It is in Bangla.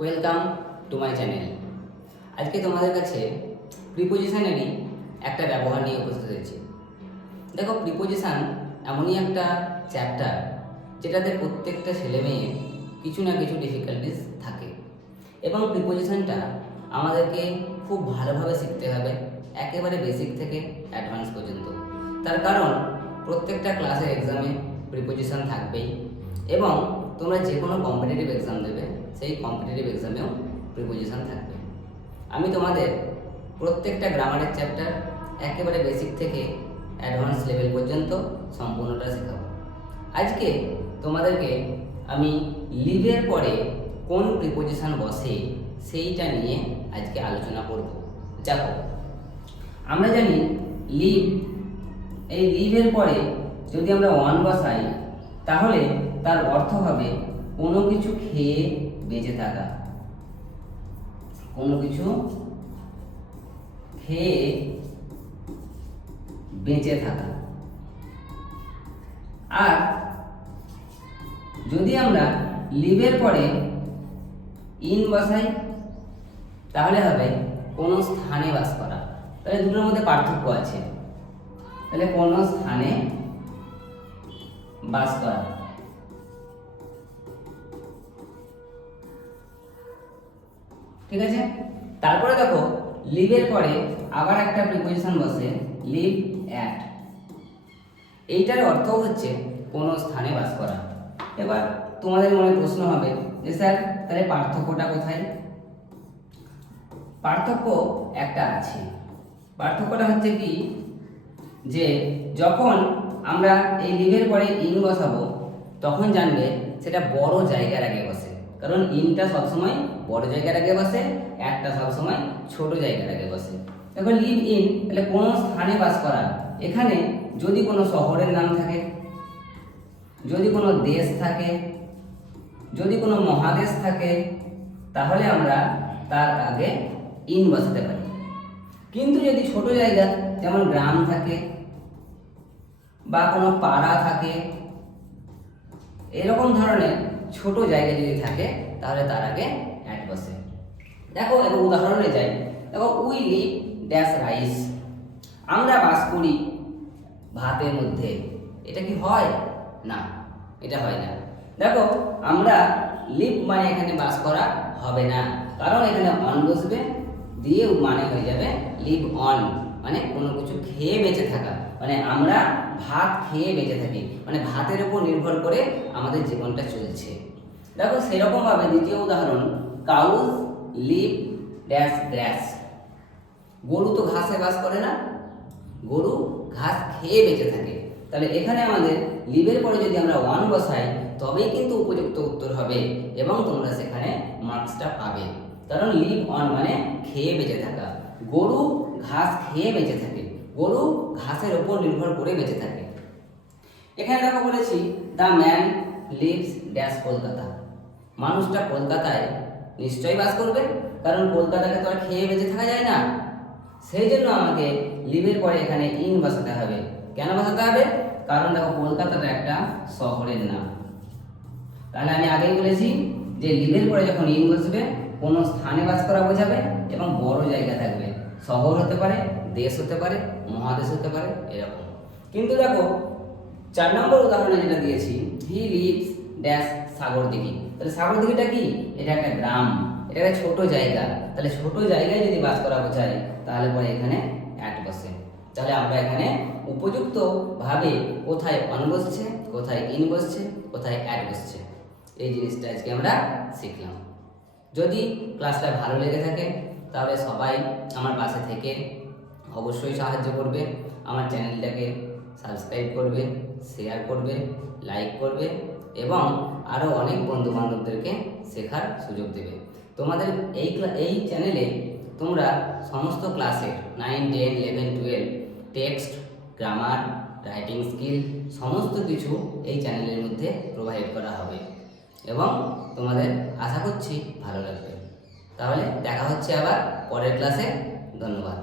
Welcome to my channel. আজকে তোমাদের কাছে প্রিপোজিশনেরই একটা ব্যবহার নিয়ে উপস্থিত হয়েছি। দেখো, প্রিপোজিশন এমনই একটা চ্যাপ্টার যেটাতে প্রত্যেকটা ছেলে মেয়ের কিছু না কিছু ডিফিকাল্টিস থাকে, এবং প্রিপোজিশনটা আমাদেরকে খুব ভালোভাবে শিখতে হবে, একেবারে বেসিক থেকে অ্যাডভান্স পর্যন্ত। তার কারণ প্রত্যেকটা ক্লাসের এক্সামে প্রিপোজিশন থাকবেই, এবং তোমরা যে কোনো কম্পিটিটিভ এক্সাম দেবে সেই কম্পিটিটিভ এক্সামেও প্রিপোজিশন থাকবে। আমি তোমাদের প্রত্যেকটা গ্রামারের চ্যাপ্টার একেবারে বেসিক থেকে অ্যাডভান্স লেভেল পর্যন্ত সম্পূর্ণটা শেখাবো। আজকে তোমাদেরকে আমি লিভের পরে কোন প্রিপোজিশন বসে সেইটা নিয়ে আজকে আলোচনা করব। দেখো, আমরা জানি লিভ, এই লিভের পরে যদি আমরা ওয়ান বসাই তাহলে তার অর্থ হবে কোনো কিছু খেয়ে বেঁচে থাকা, কোনো কিছু খেয়ে বেঁচে থাকা। আর যদি আমরা লিভের পরে ইন বসাই তাহলে হবে কোনো স্থানে বাস করা। তাহলে দুটোর মধ্যে পার্থক্য আছে। তাহলে কোনো স্থানে বাস করা। ঠিক আছে, তারপরে দেখো লিভের পরে আবার একটা প্রিপোজিশন বসে, লিভ অ্যাট। এইটার অর্থ হচ্ছে কোনো স্থানে বাস করা। এবার তোমাদের মনে প্রশ্ন হবে যে স্যার তাহলে পার্থক্যটা কোথায়? পার্থক্য একটা আছে। পার্থক্যটা হচ্ছে কি, যে যখন আমরা এই লিভের পরে ইন বসাবো তখন জানবে সেটা বড় জায়গার আগে বসে, কারণ ইনটা সবসময় বড় জায়গার আগে বসে, একটা সবসময় ছোট জায়গার আগে বসে। দেখো লিভ ইন, তাহলে কোনো স্থানে বাস করা। এখানে যদি কোনো শহরের নাম থাকে, যদি কোনো দেশ থাকে, যদি কোনো মহাদেশ থাকে, তাহলে আমরা তার আগে ইন বসাতে পারি। কিন্তু যদি ছোট জায়গা যেমন গ্রাম থাকে বা কোনো পাড়া থাকে, এরকম ধরনের ছোট জায়গা যদি থাকে তাহলে তার আগে অ্যাট বসে। দেখো এবার উদাহরণে যাই। দেখো উই লিভ ড্যাশ রাইস, আমরা বাস করি ভাতের মধ্যে। এটা কি হয়? না, এটা হয় না। দেখো আমরা লিভ মানে এখানে বাস করা হবে না, কারণ এখানে অন বসবে, দিয়ে মানে হয়ে যাবে লিভ অন, মানে কোনো কিছু খেয়ে বেঁচে থাকা। মানে আমরা ভাত খেয়ে বেঁচে থাকি, মানে ভাতের উপর নির্ভর করে আমাদের জীবনটা চলছে। দেখো সেরকমভাবে দ্বিতীয় উদাহরণ, কাউজ লিভ ড্যাশ গ্রাস, গরু তো ঘাসে বাস করে না, গরু ঘাস খেয়ে বেঁচে থাকে। তাহলে এখানে আমাদের লিভের পরে যদি আমরা ওয়ান বসাই তবেই কিন্তু উপযুক্ত উত্তর হবে, এবং তোমরা সেখানে মার্কসটা পাবে। কারণ লিভ অন মানে খেয়ে বেঁচে থাকা। গরু ঘাস খেয়ে বেঁচে থাকে, গরু ঘাসের ওপর নির্ভর করে বেঁচে থাকে। এখানে দেখো বলেছি the man lives dash Kolkata, মানুষটা কলকাতায় নিশ্চয়ই বাস করবে, কারণ কলকাতাকে তো আর খেয়ে বেঁচে থাকা যায় না। সেই জন্য আমাকে লিভের পরে এখানে ইন বসাতে হবে। কেন বসাতে হবে? কারণ দেখো কলকাতাটা একটা শহরের নাম। তাহলে আমি আগেই বলেছি যে লিভের পরে যখন ইন বসবে কোনো স্থানে বাস করা বোঝাবে, এবং বড় জায়গা থাকবে, শহর হতে পারে, দেশ হতে পারে, মহাদেশ হতে পারে, এরকম। কিন্তু দেখো 4 নম্বর উদাহরণে যেটা দিয়েছি, হি লিভস ড্যাশ সাগরদিঘি। তাহলে সাগরদিঘিটা কি? এটা একটা গ্রাম, এটা একটা ছোট জায়গা। তাহলে ছোট জায়গায় যদি বাস করা বোঝায় তাহলে পরে এখানে অ্যাট বসে। তাহলে আমরা এখানে উপযুক্ত ভাবে কোথায় অন বসছে, কোথায় ইন বসছে, কোথায় অ্যাট বসছে, এই জিনিসটা আজকে আমরা শিখলাম। যদি ক্লাসটা ভালো লেগে থাকে তাহলে সবাই আমার পাশে থেকে অবশ্যই সাহায্য করবে, আমার চ্যানেলটাকে সাবস্ক্রাইব করবে, শেয়ার করবে, লাইক করবে, এবং আরও অনেক বন্ধু বান্ধবদেরকে শেখার সুযোগ দেবে। তোমাদের এই চ্যানেলে তোমরা সমস্ত ক্লাসের 9, 10, 11, 12 টেক্সট, গ্রামার, রাইটিং স্কিল সমস্ত কিছু এই চ্যানেলের মধ্যে প্রোভাইড করা হবে, এবং তোমাদের আশা করছি ভালো লাগবে। তাহলে দেখা হচ্ছে আবার পরের ক্লাসে। ধন্যবাদ।